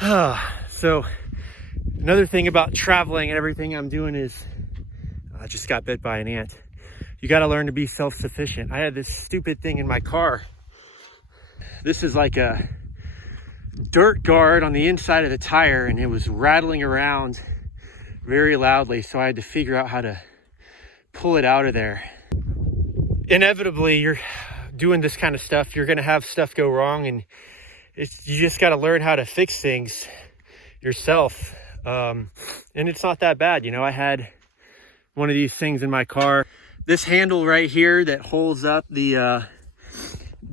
So another thing about traveling and everything I'm doing is I just got bit by an ant. You got to learn to be self-sufficient. I had this stupid thing in my car. This is like a dirt guard on the inside of the tire, and it was rattling around very loudly, so I had to figure out how to pull it out of there. Inevitably, you're doing this kind of stuff, you're gonna have stuff go wrong, and you just got to learn how to fix things yourself. And it's not that bad. You know, I had one of these things in my car, this handle right here that holds up the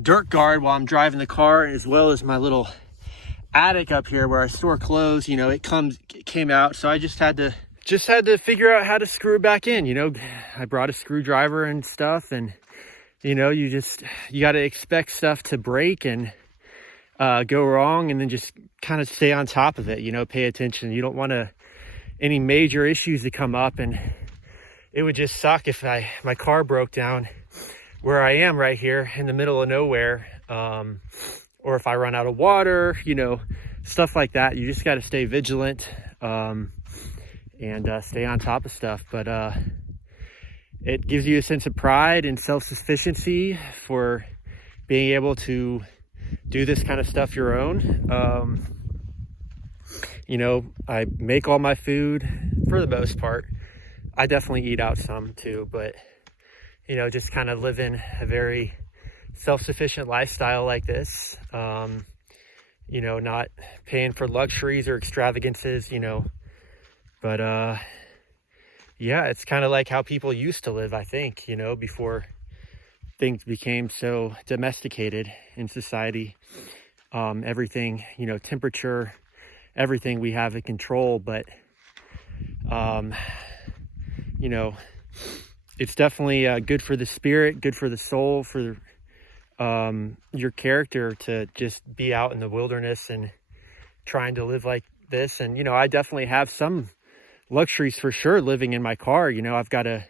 dirt guard while I'm driving the car, as well as my little attic up here where I store clothes. You know, it came out, so I just had to figure out how to screw it back in. You know, I brought a screwdriver and stuff, and you know, you got to expect stuff to break and go wrong, and then just kind of stay on top of it. You know, pay attention. You don't want any major issues to come up, and it would just suck if my car broke down where I am right here in the middle of nowhere, or if I run out of water, you know, stuff like that. You just got to stay vigilant and stay on top of stuff. But it gives you a sense of pride and self-sufficiency for being able to do this kind of stuff your own. You know, I make all my food for the most part. I definitely eat out some too, but you know, just kind of living a very self-sufficient lifestyle like this. You know, not paying for luxuries or extravagances, you know, but yeah, it's kind of like how people used to live, I think, you know, before things became so domesticated in society. Everything, you know, temperature, everything we have in control, but you know, it's definitely good for the spirit, good for the soul, for your character to just be out in the wilderness and trying to live like this. And you know, I definitely have some luxuries for sure living in my car. You know, I've got a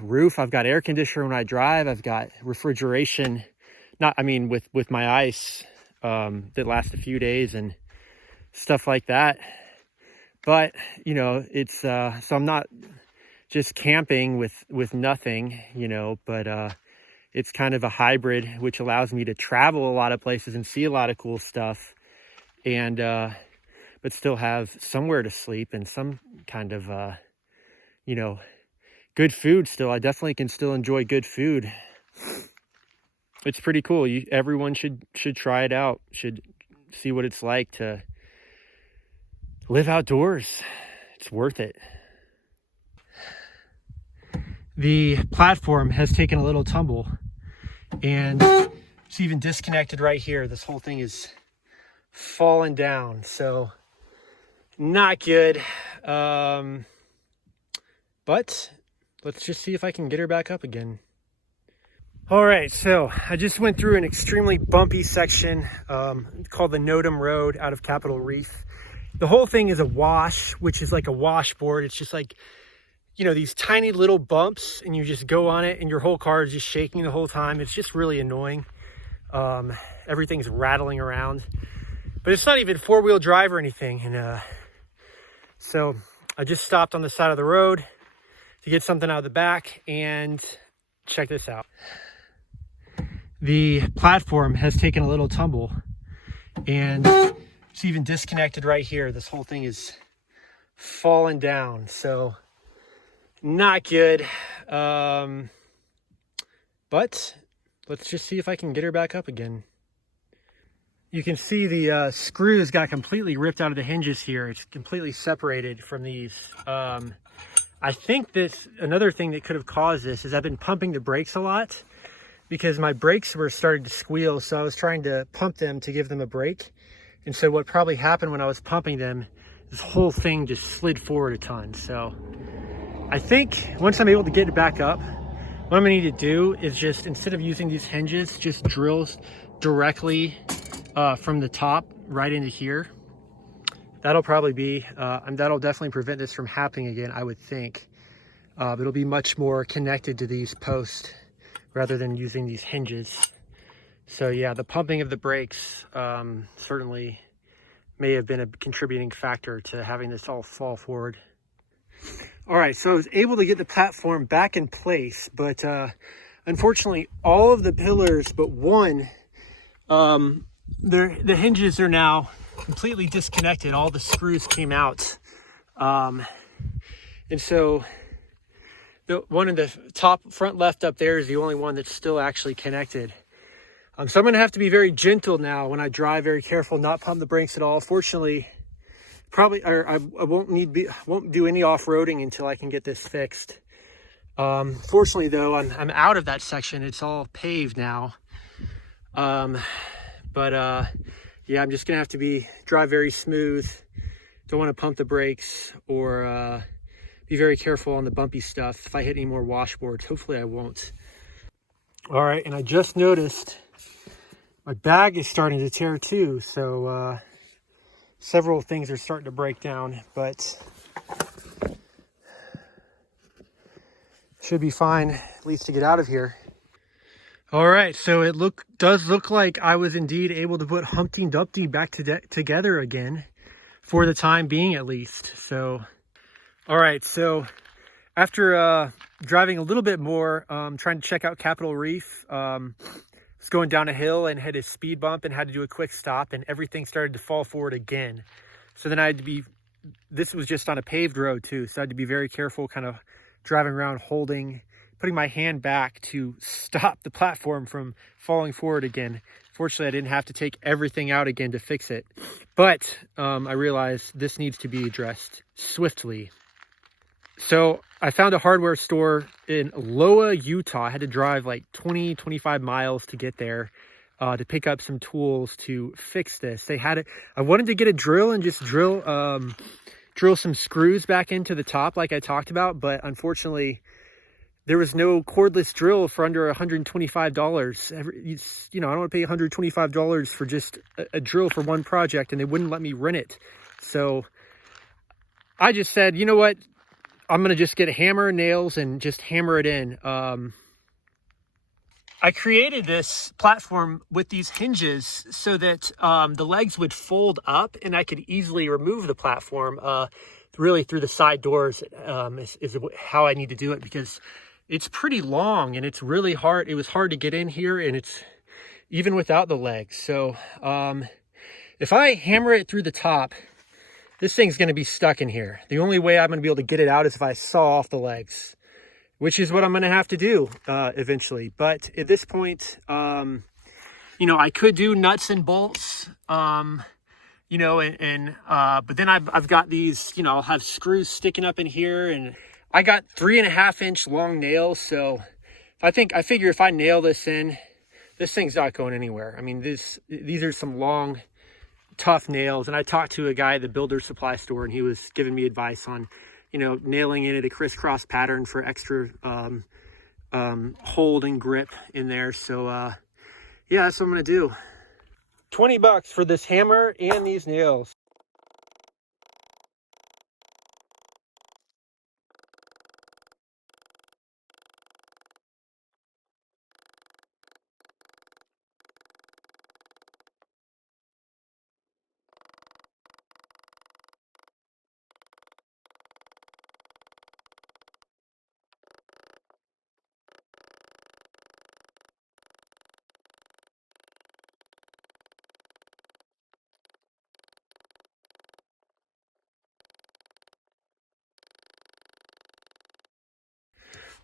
roof, I've got air conditioner when I drive, I've got refrigeration, with my ice that lasts a few days and stuff like that. But you know, it's so I'm not just camping with nothing, you know, but it's kind of a hybrid, which allows me to travel a lot of places and see a lot of cool stuff, and but still have somewhere to sleep and some kind of you know, good food still. I definitely can still enjoy good food. It's pretty cool. Everyone should try it out, should see what it's like to live outdoors. It's worth it. The platform has taken a little tumble, and it's even disconnected right here. This whole thing is fallen down, so not good. But let's just see if I can get her back up again. All right, so I just went through an extremely bumpy section called the Nodum Road out of Capitol Reef. The whole thing is a wash, which is like a washboard. It's just like, you know, these tiny little bumps, and you just go on it and your whole car is just shaking the whole time. It's just really annoying. Everything's rattling around, but it's not even four-wheel drive or anything. And so I just stopped on the side of the road to get something out of the back, and check this out. The platform has taken a little tumble, and it's even disconnected right here. This whole thing is fallen down, so not good. But let's just see if I can get her back up again. You can see the screws got completely ripped out of the hinges here. It's completely separated from these. I think that another thing that could have caused this is I've been pumping the brakes a lot, because my brakes were starting to squeal, so I was trying to pump them to give them a break. And so what probably happened when I was pumping them, this whole thing just slid forward a ton. So I think once I'm able to get it back up, what I'm gonna need to do is just, instead of using these hinges, just drill directly from the top right into here. That'll probably be, that'll definitely prevent this from happening again, I would think. But it'll be much more connected to these posts rather than using these hinges. So yeah, the pumping of the brakes certainly may have been a contributing factor to having this all fall forward. All right, so I was able to get the platform back in place, but unfortunately, all of the pillars but one, the hinges are now completely disconnected. All the screws came out. And so the one in the top front left up there is the only one that's still actually connected. So I'm going to have to be very gentle now when I drive, very careful, not pump the brakes at all. Fortunately, I won't do any off-roading until I can get this fixed. Fortunately though, I'm out of that section. It's all paved now. Yeah, I'm just gonna have to drive very smooth. Don't want to pump the brakes or be very careful on the bumpy stuff. If I hit any more washboards, hopefully I won't. All right, and I just noticed my bag is starting to tear too. So several things are starting to break down, but should be fine, at least to get out of here. All right, so it does look like I was indeed able to put Humpty Dumpty back together again, for the time being at least. So, all right, so after driving a little bit more, trying to check out Capitol Reef, was going down a hill and hit a speed bump and had to do a quick stop, and everything started to fall forward again. So then I had to this was just on a paved road too, so I had to be very careful, kind of driving around putting my hand back to stop the platform from falling forward again. Fortunately, I didn't have to take everything out again to fix it. But I realized this needs to be addressed swiftly. So I found a hardware store in Loa, Utah. I had to drive like 25 miles to get there to pick up some tools to fix this. I wanted to get a drill and just drill some screws back into the top like I talked about, but unfortunately there was no cordless drill for under $125. I don't want to pay $125 for just a drill for one project, and they wouldn't let me rent it. So I just said, you know what? I'm going to just get a hammer and nails and just hammer it in. I created this platform with these hinges so that the legs would fold up and I could easily remove the platform really through the side doors is how I need to do it, because it's pretty long and it's really hard. It was hard to get in here, and it's even without the legs. So if I hammer it through the top, this thing's going to be stuck in here. The only way I'm going to be able to get it out is if I saw off the legs, which is what I'm going to have to do eventually. But at this point, I could do nuts and bolts, but then I've got these, I'll have screws sticking up in here, and I got 3.5-inch long nails. So I figure if I nail this in, this thing's not going anywhere. I mean, these are some long, tough nails. And I talked to a guy at the builder supply store, and he was giving me advice on, nailing in at a crisscross pattern for extra hold and grip in there. So yeah, that's what I'm gonna do. $20 for this hammer and these nails.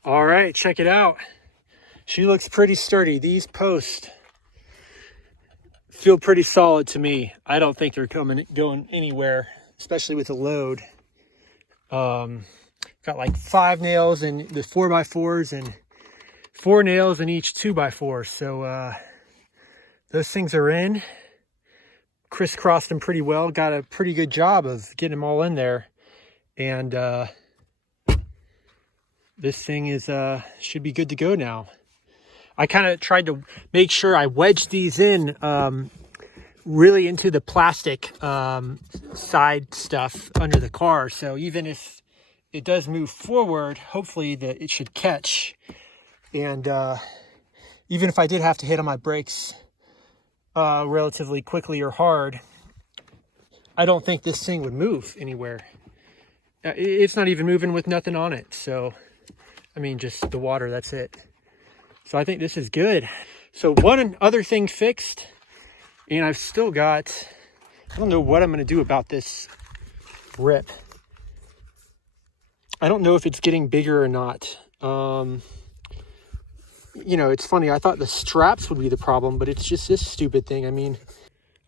All right, check it out. She looks pretty sturdy. These posts feel pretty solid to me. I don't think they're going anywhere, especially with the load. Got like 5 nails in the 4x4s and 4 nails in each 2x4. So those things are in. Crisscrossed them pretty well. Got a pretty good job of getting them all in there. And this thing should be good to go now. I kind of tried to make sure I wedged these in really into the plastic side stuff under the car. So even if it does move forward, hopefully it should catch. And even if I did have to hit on my brakes relatively quickly or hard, I don't think this thing would move anywhere. It's not even moving with nothing on it. So, I mean, just the water, that's it. So I think this is good. So one other thing fixed, and I've still got, I don't know what I'm going to do about this rip. I don't know if it's getting bigger or not. You know, it's funny. I thought the straps would be the problem, but it's just this stupid thing. I mean,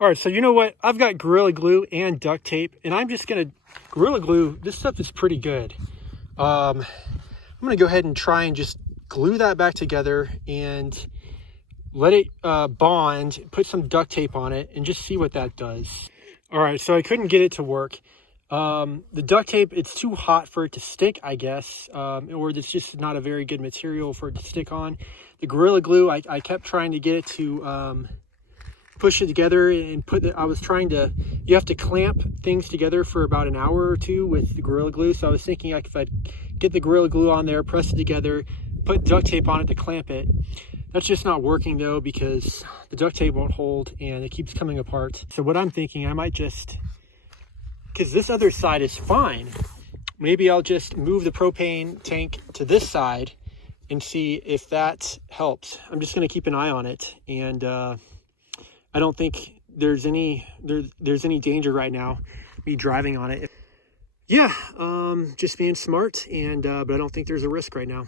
all right, so you know what? I've got Gorilla Glue and duct tape, and I'm just going to, Gorilla Glue, this stuff is pretty good. I'm going to go ahead and try and just glue that back together and let it bond, put some duct tape on it, and just see what that does. All right, so I couldn't get it to work. The duct tape, it's too hot for it to stick, I guess, or it's just not a very good material for it to stick on. The Gorilla Glue, I kept trying to get it to push it together and I was trying to, you have to clamp things together for about an hour or two with the Gorilla Glue. So I was thinking like if I'd get the Gorilla Glue on there, press it together, put duct tape on it to clamp it. That's just not working though, because the duct tape won't hold and it keeps coming apart. So what I'm thinking, I might just, because this other side is fine, maybe I'll just move the propane tank to this side and see if that helps. I'm just going to keep an eye on it, and I don't think there's any danger right now me driving on it. Yeah, just being smart, and but I don't think there's a risk right now.